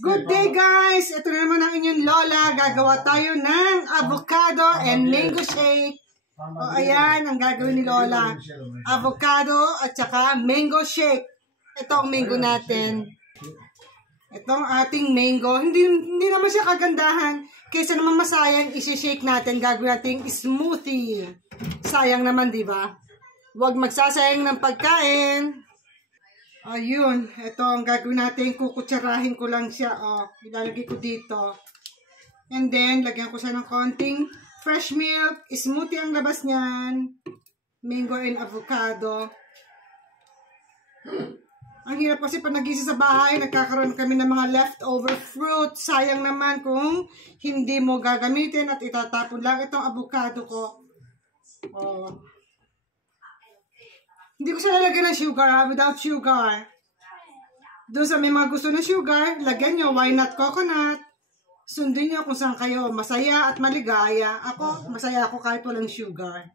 Good day guys! Ito na naman ang inyong lola. Gagawa tayo ng avocado and mango shake. O ayan, ang gagawin ni lola. Avocado at saka mango shake. Ito ang mango natin. Ito ang ating mango. Hindi naman siya kagandahan. Kaysa naman masayang isi-shake natin, gagawin natin smoothie. Sayang naman, di ba? Huwag magsasayang ng pagkain. Ayun, ito ang gagawin natin, kukutsarahin ko lang siya, ilalagay ko dito. And then, lagyan ko siya ng konting fresh milk, smoothie ang labas niyan, mango and avocado. Ang hirap kasi pag nag-isa sa bahay, nagkakaroon kami ng mga leftover fruit. Sayang naman kung hindi mo gagamitin at itatapon lang itong avocado ko. Hindi ko siya lalagyan ng sugar, without sugar. Doon sa may mga gusto ng sugar, lagyan nyo, why not coconut? Sundin nyo kung saan kayo masaya at maligaya. Ako, masaya ako kahit walang sugar.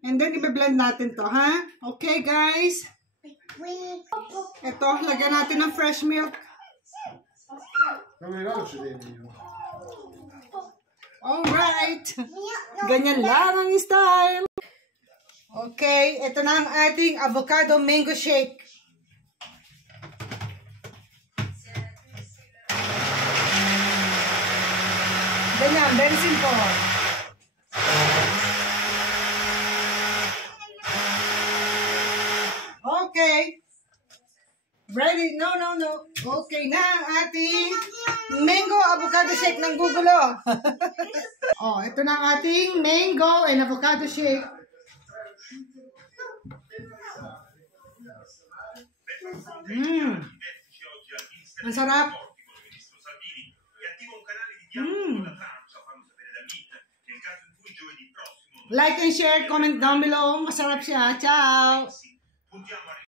And then, i-blend natin to, ha? Okay, guys? Ito, lagyan natin ng fresh milk. Alright. Ganyan lang ang style. Okay, ito na ang ating avocado mango shake. Ganyan, very simple. Okay. Ready? No. Okay na ang ating mango avocado shake ng gugulo. Ito na ang ating mango and avocado shake. Ang sarap. Like and share, comment down below. Masarap siya. Ciao!